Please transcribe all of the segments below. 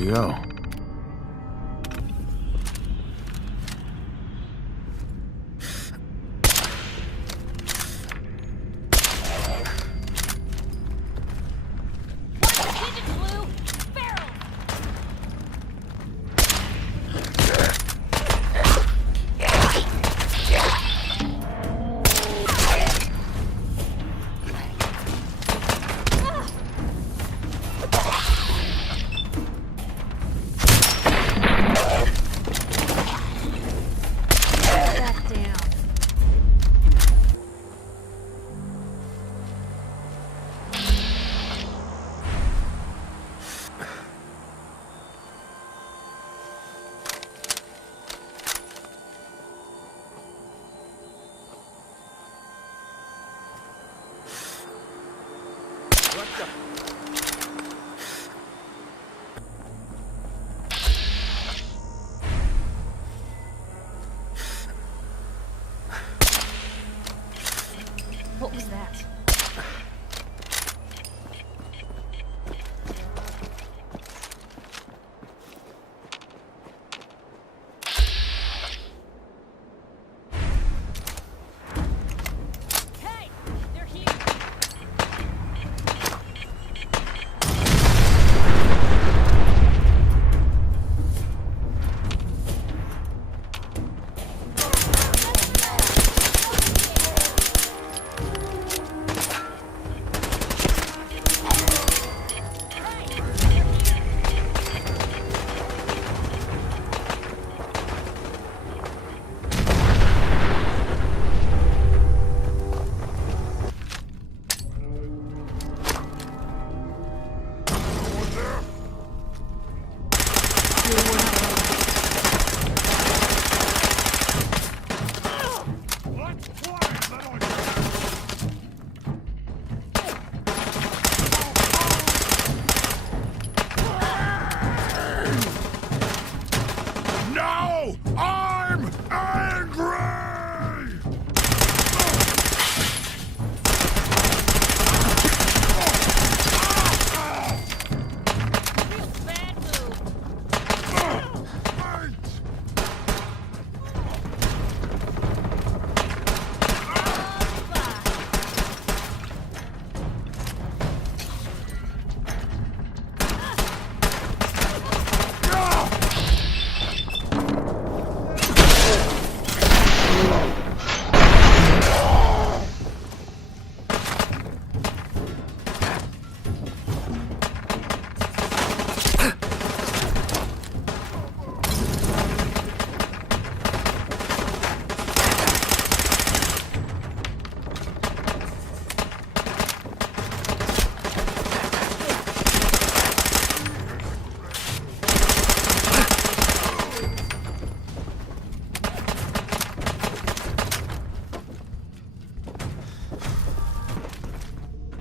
we go. What was that? Hey! They're here!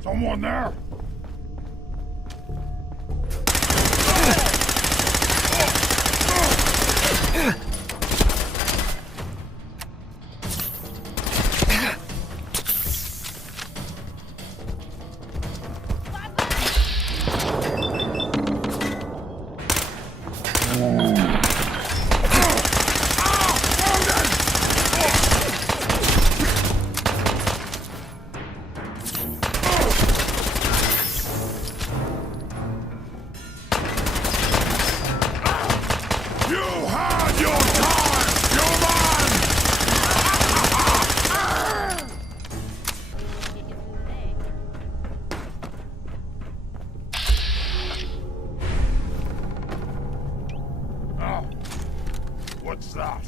Someone there? What's that?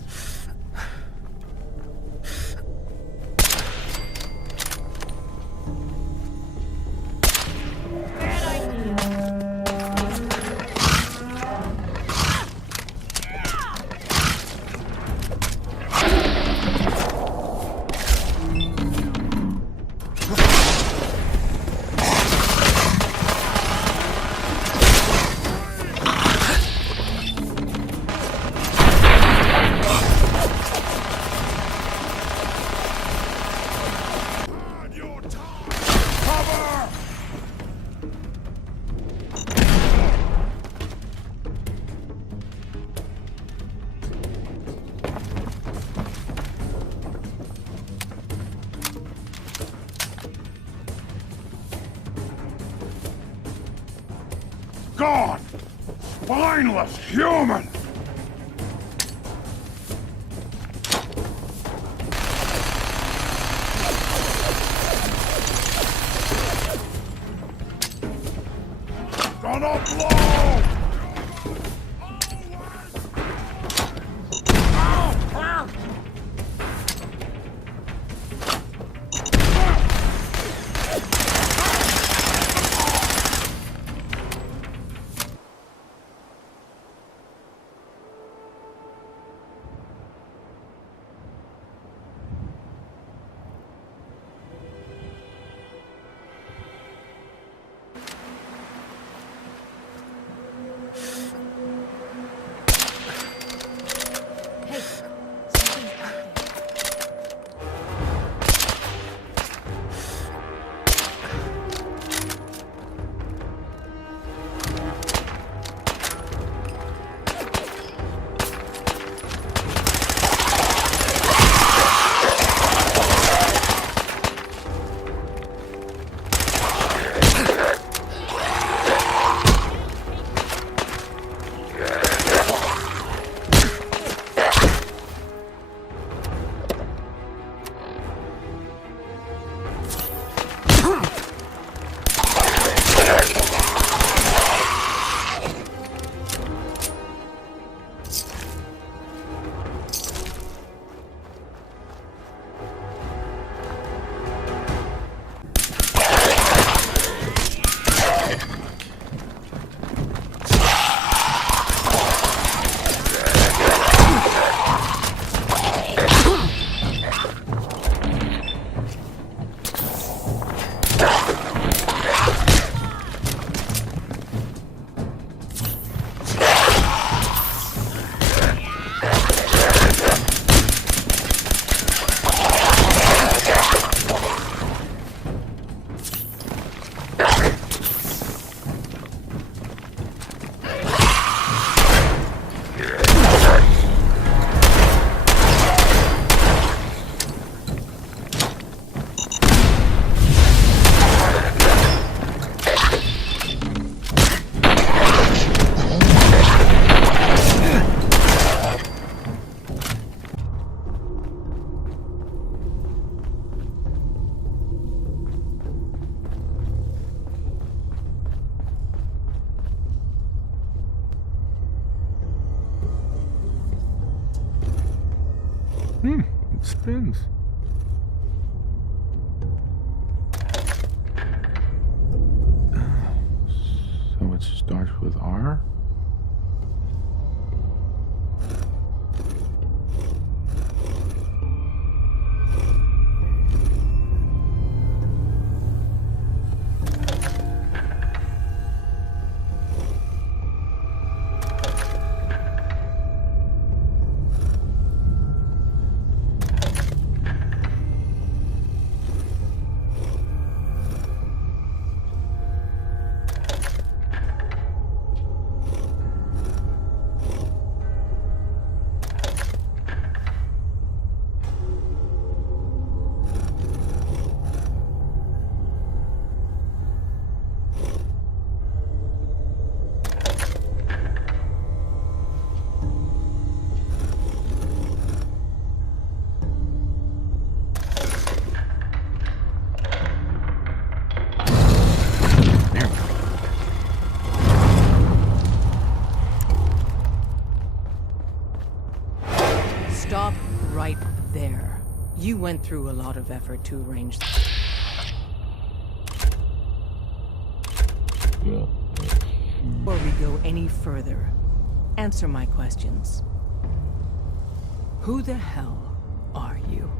Mindless human! Gonna blow! It spins. So it starts with R? Stop right there. You went through a lot of effort to arrange this. Before we go any further, answer my questions. Who the hell are you?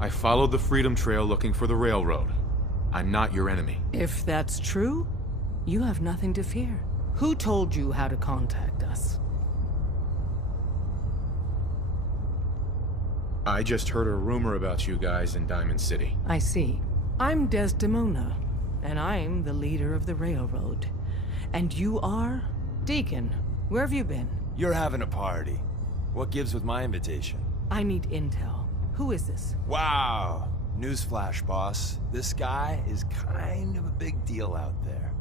I followed the Freedom Trail looking for the railroad. I'm not your enemy. If that's true, you have nothing to fear. Who told you how to contact us? I just heard a rumor about you guys in Diamond City. I see. I'm Desdemona, and I'm the leader of the railroad. And you are? Deacon, where have you been? You're having a party. What gives with my invitation? I need intel. Who is this? Wow. Newsflash, boss. This guy is kind of a big deal out there.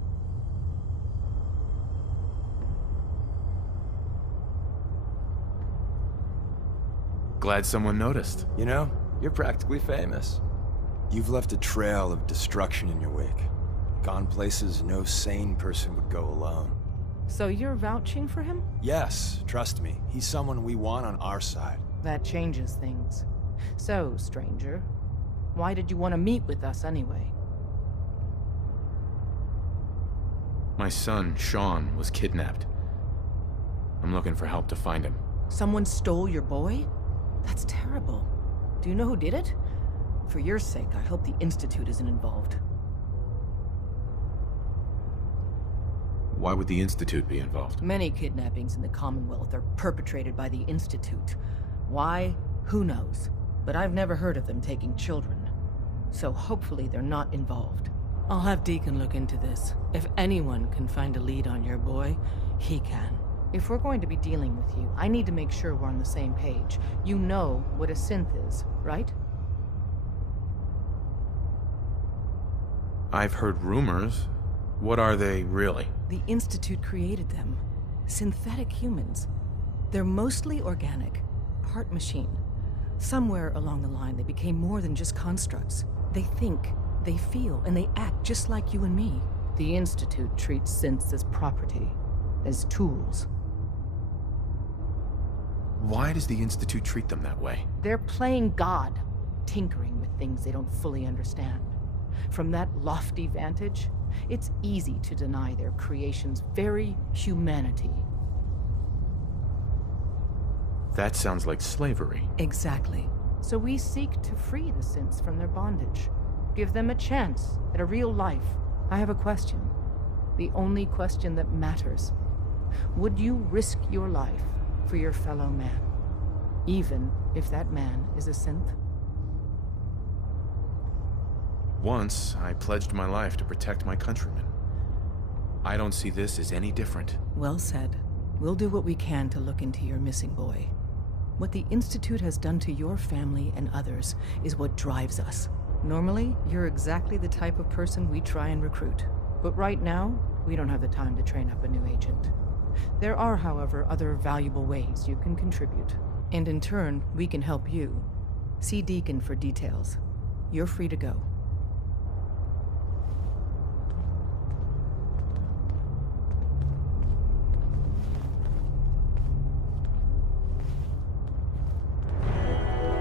glad someone noticed. You know, you're practically famous. You've left a trail of destruction in your wake. Gone places no sane person would go alone. So you're vouching for him? Yes, trust me. He's someone we want on our side. That changes things. So, stranger, why did you want to meet with us anyway? My son, Sean, was kidnapped. I'm looking for help to find him. Someone stole your boy? That's terrible. Do you know who did it? For your sake, I hope the Institute isn't involved. Why would the Institute be involved? Many kidnappings in the Commonwealth are perpetrated by the Institute. Why? Who knows? But I've never heard of them taking children. So hopefully they're not involved. I'll have Deacon look into this. If anyone can find a lead on your boy, he can. If we're going to be dealing with you, I need to make sure we're on the same page. You know what a synth is, right? I've heard rumors. What are they, really? The Institute created them. Synthetic humans. They're mostly organic, part machine. Somewhere along the line, they became more than just constructs. They think, they feel, and they act just like you and me. The Institute treats synths as property, as tools. Why does the Institute treat them that way? They're playing God, tinkering with things they don't fully understand. From that lofty vantage, it's easy to deny their creation's very humanity. That sounds like slavery. Exactly. So we seek to free the synths from their bondage. Give them a chance at a real life. I have a question. The only question that matters. Would you risk your life for your fellow man? Even if that man is a synth? Once, I pledged my life to protect my countrymen. I don't see this as any different. Well said. We'll do what we can to look into your missing boy. What the Institute has done to your family and others is what drives us. Normally, you're exactly the type of person we try and recruit. But right now, we don't have the time to train up a new agent. There are, however, other valuable ways you can contribute. And in turn, we can help you. See Deacon for details. You're free to go.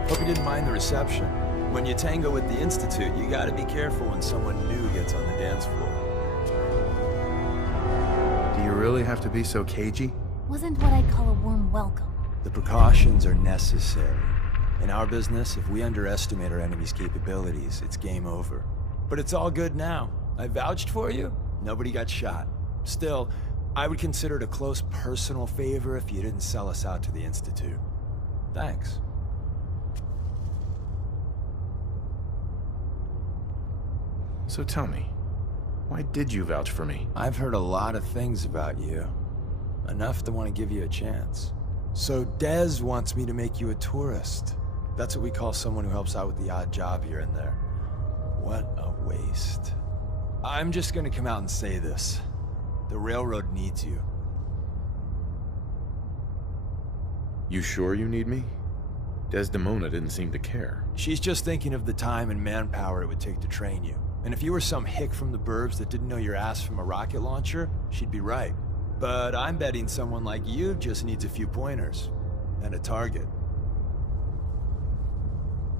Hope you didn't mind the reception. When you tango with the Institute, you gotta be careful when someone new gets on the dance floor. Do you really have to be so cagey? Wasn't what I'd call a warm welcome. The precautions are necessary. In our business, if we underestimate our enemy's capabilities, it's game over. But it's all good now. I vouched for you. Nobody got shot. Still, I would consider it a close personal favor if you didn't sell us out to the Institute. Thanks. So tell me, why did you vouch for me? I've heard a lot of things about you. Enough to want to give you a chance. So Dez wants me to make you a tourist. That's what we call someone who helps out with the odd job here and there. What a waste. I'm just gonna come out and say this. The railroad needs you. You sure you need me? Desdemona didn't seem to care. She's just thinking of the time and manpower it would take to train you. And if you were some hick from the burbs that didn't know your ass from a rocket launcher, she'd be right. But I'm betting someone like you just needs a few pointers. And a target.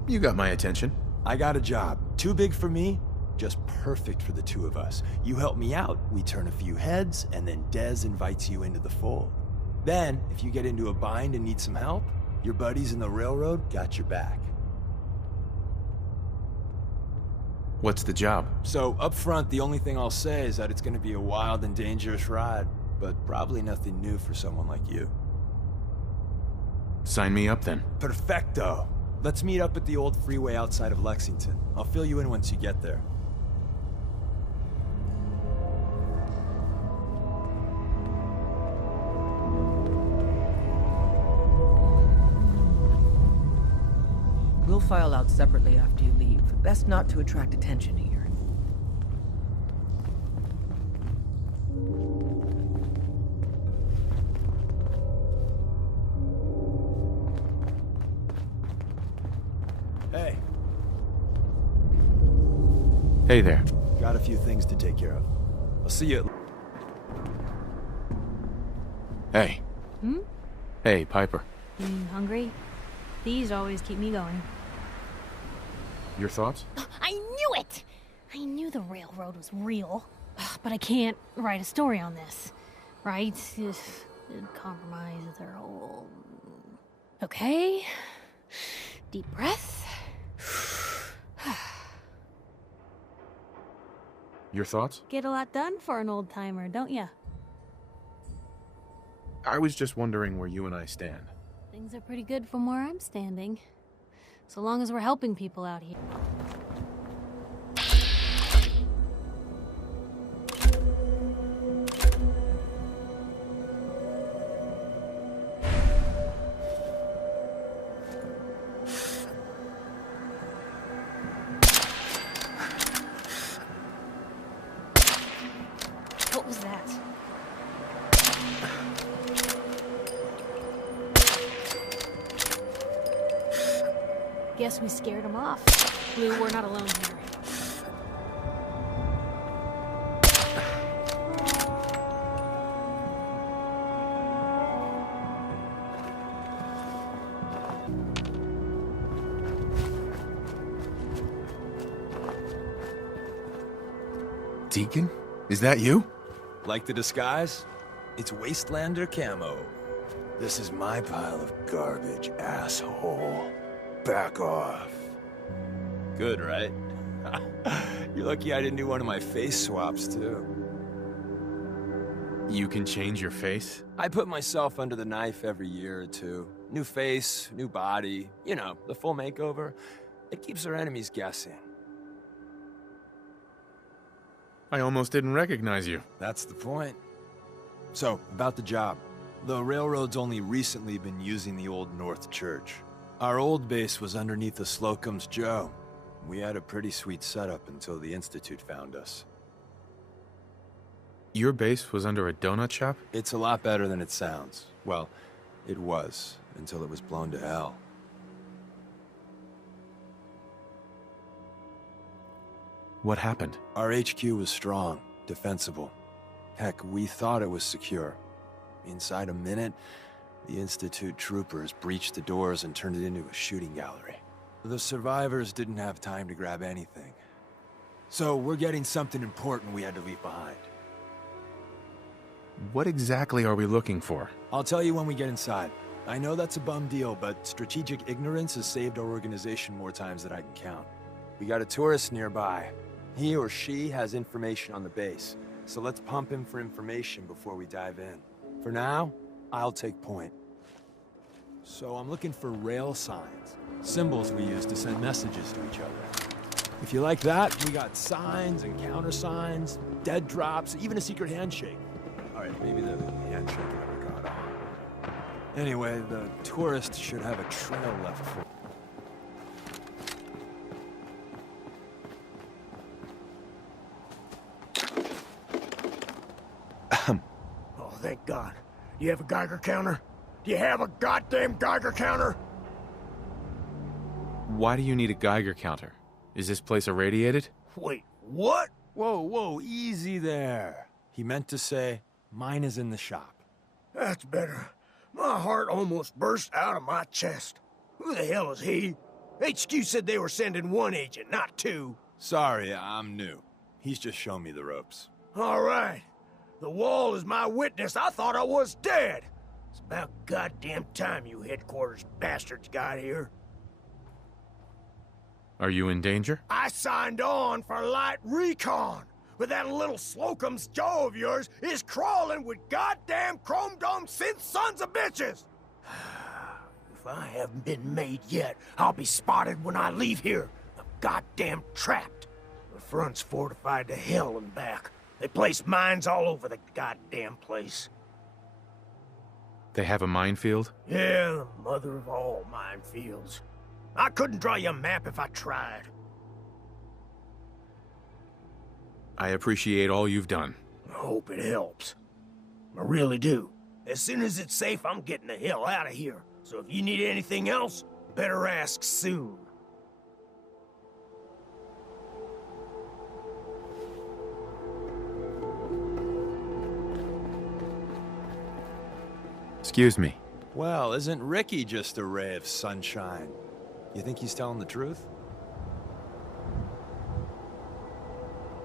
You got my attention. I got a job. Too big for me, just perfect for the two of us. You help me out, we turn a few heads, and then Dez invites you into the fold. Then, if you get into a bind and need some help, your buddies in the railroad got your back. What's the job? So, up front, the only thing I'll say is that it's gonna be a wild and dangerous ride, but probably nothing new for someone like you. Sign me up then. Perfecto! Let's meet up at the old freeway outside of Lexington. I'll fill you in once you get there. We'll file out separately after you leave. Best not to attract attention here. Hey there. Got a few things to take care of. I'll see you at... Hey. Hmm? Hey, Piper. Hungry? These always keep me going. Your thoughts? I knew it! I knew the railroad was real. But I can't write a story on this. Right? It compromises their whole... Okay. Deep breath. Your thoughts? Get a lot done for an old-timer, don't ya? I was just wondering where you and I stand. Things are pretty good from where I'm standing. So long as we're helping people out here. What was that? Guess we scared him off. Blue, we're not alone here. Deacon? Is that you? Like the disguise? It's Wastelander camo. This is my pile of garbage, asshole. Back off. Good, right? You're lucky I didn't do one of my face swaps, too. You can change your face? I put myself under the knife every year or two. New face, new body, you know, the full makeover. It keeps our enemies guessing. I almost didn't recognize you. That's the point. So, about the job. The railroad's only recently been using the Old North Church. Our old base was underneath the Slocum's Joe. We had a pretty sweet setup until the Institute found us. Your base was under a donut shop? It's a lot better than it sounds. Well, it was, until it was blown to hell. What happened? Our HQ was strong, defensible. Heck, we thought it was secure. Inside a minute, the Institute troopers breached the doors and turned it into a shooting gallery. The survivors didn't have time to grab anything. So we're getting something important we had to leave behind. What exactly are we looking for? I'll tell you when we get inside. I know that's a bum deal, but strategic ignorance has saved our organization more times than I can count. We got a tourist nearby. He or she has information on the base, so let's pump him for information before we dive in. For now, I'll take point. So I'm looking for rail signs, symbols we use to send messages to each other. If you like that, we got signs and countersigns, dead drops, even a secret handshake. All right, maybe the handshake never got on. Anyway, the tourist should have a trail left for. Oh, thank God. You have a Geiger counter? Do you have a goddamn Geiger counter? Why do you need a Geiger counter? Is this place irradiated? Wait, what? Whoa, whoa, easy there. He meant to say, mine is in the shop. That's better. My heart almost burst out of my chest. Who the hell is he? HQ said they were sending one agent, not two. Sorry, I'm new. He's just shown me the ropes. All right. The wall is my witness. I thought I was dead. It's about goddamn time you headquarters bastards got here. Are you in danger? I signed on for light recon, but that little Slocum's Joe of yours is crawling with goddamn chrome-dome synth sons of bitches! If I haven't been made yet, I'll be spotted when I leave here. I'm goddamn trapped. The front's fortified to hell and back. They place mines all over the goddamn place. They have a minefield? Yeah, the mother of all minefields. I couldn't draw you a map if I tried. I appreciate all you've done. I hope it helps. I really do. As soon as it's safe, I'm getting the hell out of here. So if you need anything else, better ask soon. Excuse me. Well, isn't Ricky just a ray of sunshine? You think he's telling the truth?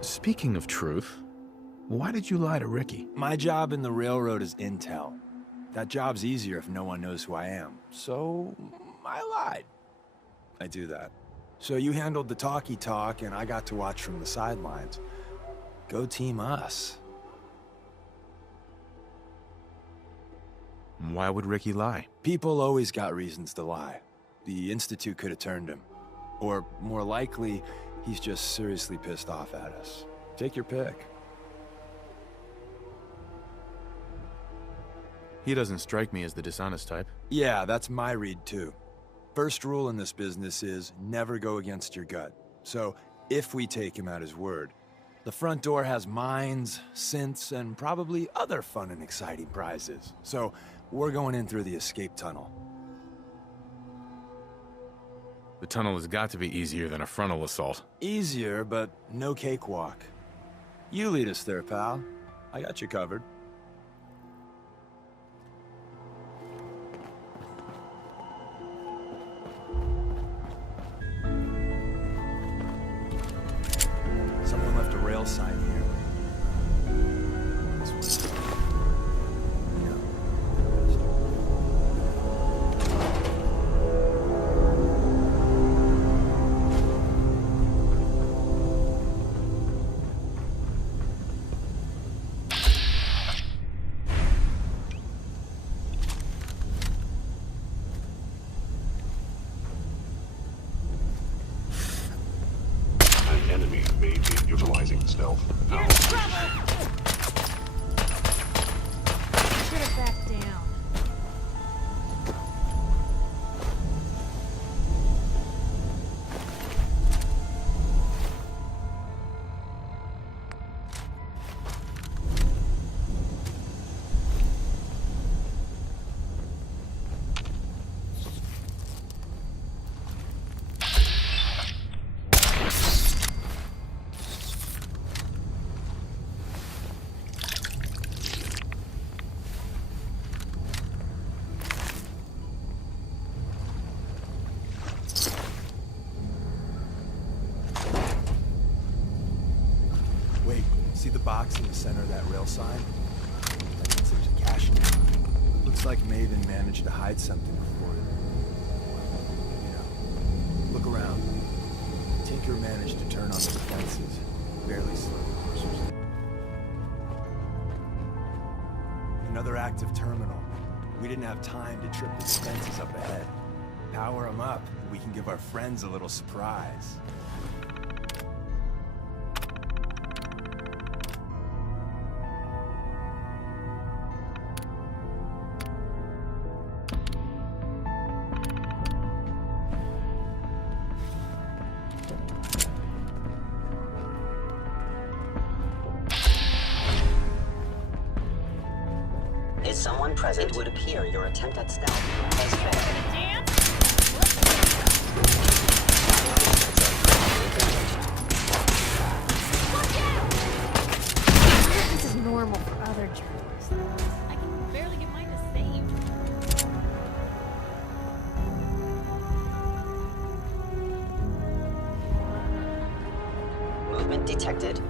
Speaking of truth, why did you lie to Ricky? My job in the railroad is intel. That job's easier if no one knows who I am. So, I lied. I do that. So you handled the talkie talk, and I got to watch from the sidelines. Go team us. Why would Ricky lie? People always got reasons to lie. The Institute could have turned him. Or, more likely, he's just seriously pissed off at us. Take your pick. He doesn't strike me as the dishonest type. Yeah, that's my read too. First rule in this business is never go against your gut. So, if we take him at his word, the front door has mines, synths, and probably other fun and exciting prizes. So, we're going in through the escape tunnel. The tunnel has got to be easier than a frontal assault. Easier, but no cakewalk. You lead us there, pal. I got you covered. Someone left a rail sign here. This one. An enemy may be utilizing stealth. You're in trouble! Should have backed down. Wait, see the box in the center of that rail sign? That means there's a cache in it. Looks like Maven managed to hide something before it. You know, look around. Tinker managed to turn on the defenses. Barely slowed the coursers. Another active terminal. We didn't have time to trip the defenses up ahead. Power them up, and we can give our friends a little surprise. Is someone present? It would appear your attempt at stealth has failed. Dance? This is normal for other journalists. I can barely get mine to save. Movement detected.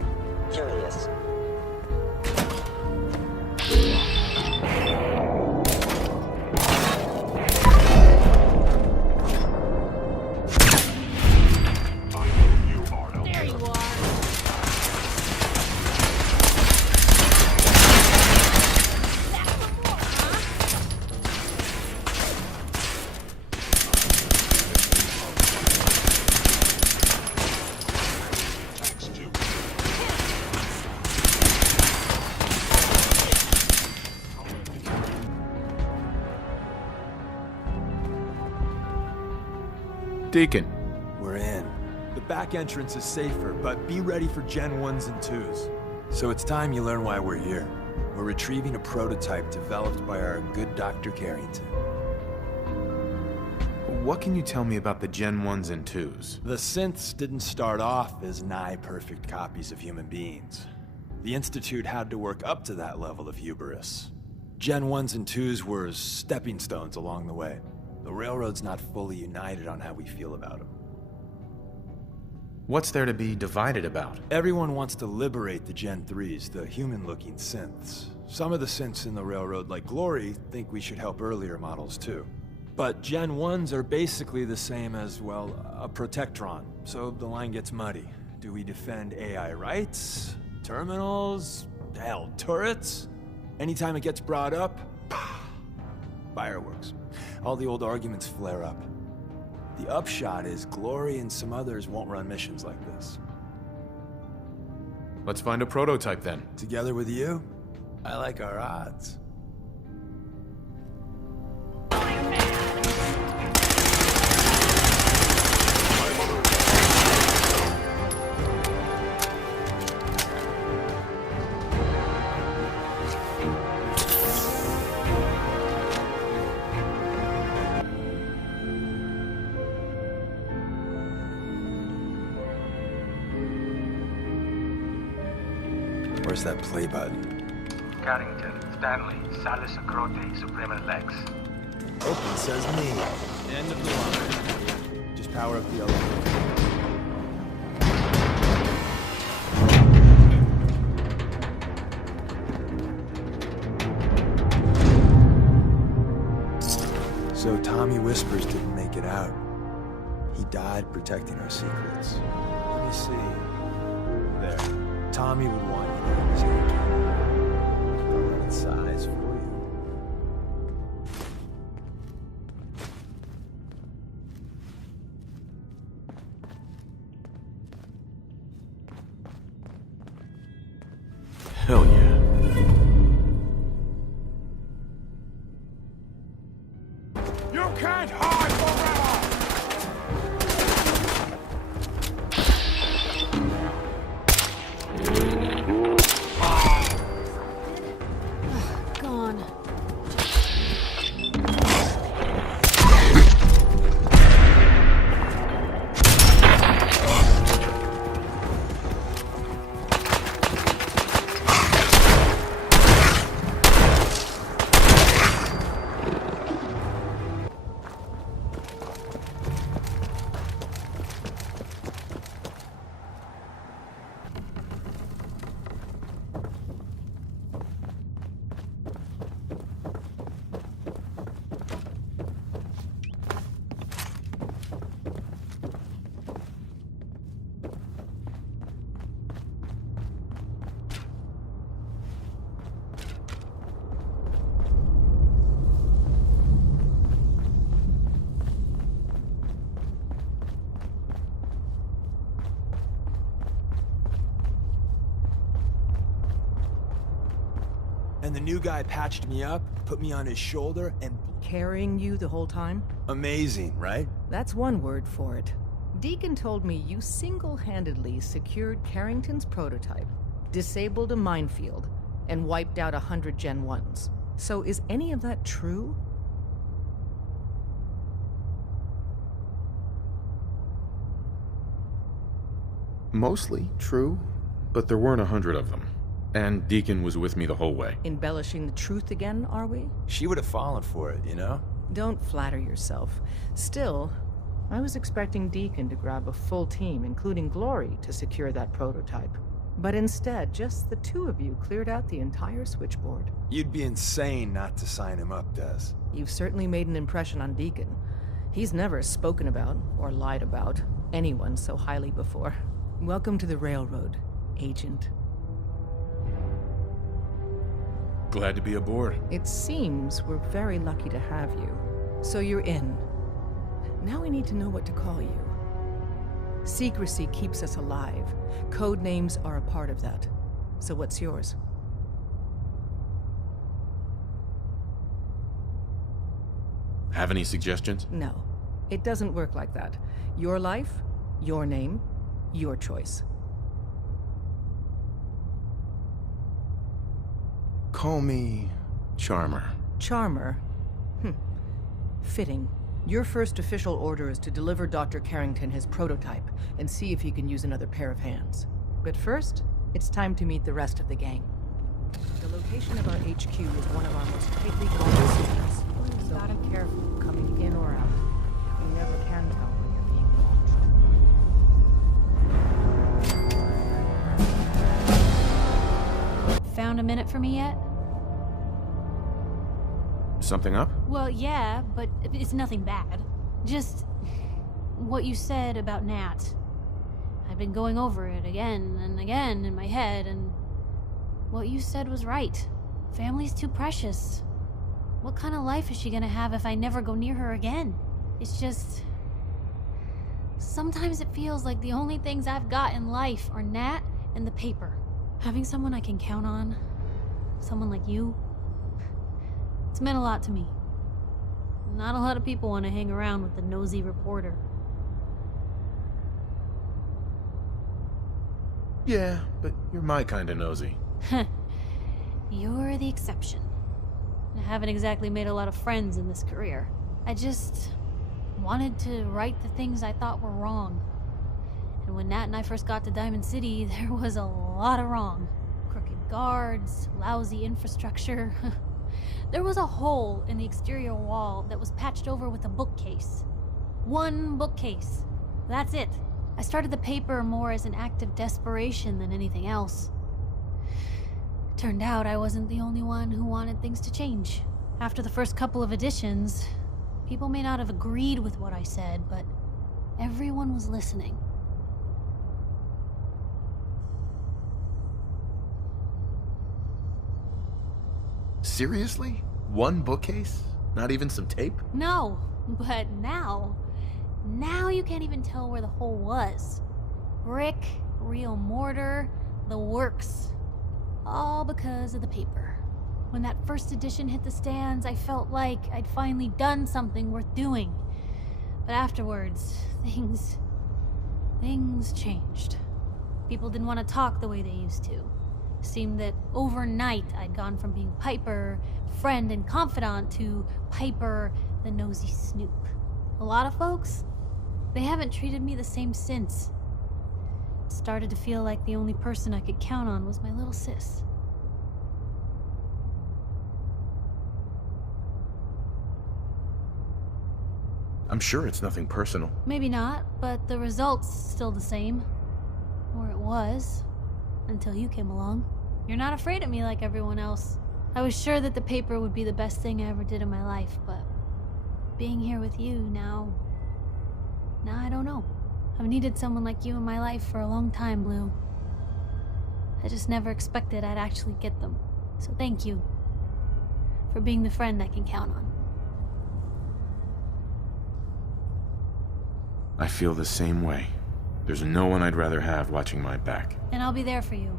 Curious. There you are. That's some more, huh? Deacon. We're in. The back entrance is safer, but be ready for Gen 1s and 2s. So it's time you learn why we're here. We're retrieving a prototype developed by our good Dr. Carrington. What can you tell me about the Gen 1s and 2s? The synths didn't start off as nigh-perfect copies of human beings. The Institute had to work up to that level of hubris. Gen 1s and 2s were stepping stones along the way. The Railroad's not fully united on how we feel about them. What's there to be divided about? Everyone wants to liberate the Gen 3s, the human-looking synths. Some of the synths in the Railroad, like Glory, think we should help earlier models too. But Gen 1s are basically the same as, well, a Protectron, so the line gets muddy. Do we defend AI rights? Terminals? Hell, turrets? Anytime it gets brought up, fireworks. All the old arguments flare up. The upshot is Glory and some others won't run missions like this. Let's find a prototype then. Together with you, I like our odds. Where's that play button? Carrington, Stanley, Salus Acrote, Suprema Lex. Open says me. End of the line. Just power up the elevator. So Tommy Whispers didn't make it out. He died protecting our secrets. Let me see. There. Tommy would want you to have his hand. Put it in size for you. Hell yeah. You can't hide forever! Gone. And the new guy patched me up, put me on his shoulder, and... Carrying you the whole time? Amazing, right? That's one word for it. Deacon told me you single-handedly secured Carrington's prototype, disabled a minefield, and wiped out 100 Gen 1s. So is any of that true? Mostly true, but there weren't 100 of them. And Deacon was with me the whole way. Embellishing the truth again, are we? She would have fallen for it, you know? Don't flatter yourself. Still, I was expecting Deacon to grab a full team, including Glory, to secure that prototype. But instead, just the two of you cleared out the entire switchboard. You'd be insane not to sign him up, Des. You've certainly made an impression on Deacon. He's never spoken about, or lied about, anyone so highly before. Welcome to the Railroad, Agent. Glad to be aboard. It seems we're very lucky to have you. So you're in. Now we need to know what to call you. Secrecy keeps us alive. Code names are a part of that. So what's yours? Have any suggestions? No. It doesn't work like that. Your life, your name, your choice. Call me Charmer. Charmer? Fitting. Your first official order is to deliver Dr. Carrington his prototype and see if he can use another pair of hands. But first, it's time to meet the rest of the gang. The location location of our HQ is one of our most tightly guarded cities. So be careful coming in or out. You never can tell when you're being watched. Found a minute for me yet? Something up? Well, yeah, but it's nothing bad. Just what you said about Nat. I've been going over it again and again in my head, and what you said was right. Family's too precious. What kind of life is she gonna have if I never go near her again? It's just... sometimes it feels like the only things I've got in life are Nat and the paper. Having someone I can count on, someone like you, it's meant a lot to me. Not a lot of people want to hang around with the nosy reporter. Yeah, but you're my kind of nosy. You're the exception. I haven't exactly made a lot of friends in this career. I just wanted to right the things I thought were wrong. And when Nat and I first got to Diamond City, there was a lot of wrong. Crooked guards, lousy infrastructure. There was a hole in the exterior wall that was patched over with a bookcase. One bookcase. That's it. I started the paper more as an act of desperation than anything else. Turned out I wasn't the only one who wanted things to change. After the first couple of editions, people may not have agreed with what I said, but everyone was listening. Seriously? One bookcase? Not even some tape? No, but now you can't even tell where the hole was. Brick, real mortar, the works. All because of the paper. When that first edition hit the stands, I felt like I'd finally done something worth doing. But afterwards, things changed. People didn't want to talk the way they used to. Seemed that overnight I'd gone from being Piper, friend and confidant, to Piper, the nosy snoop. A lot of folks, they haven't treated me the same since. It started to feel like the only person I could count on was my little sis. I'm sure it's nothing personal. Maybe not, but the result's still the same. Or it was. Until you came along. You're not afraid of me like everyone else. I was sure that the paper would be the best thing I ever did in my life, but being here with you now I don't know. I've needed someone like you in my life for a long time, Blue. I just never expected I'd actually get them. So thank you for being the friend I can count on. I feel the same way. There's no one I'd rather have watching my back. And I'll be there for you,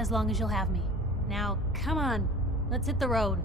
as long as you'll have me. Now, come on, let's hit the road.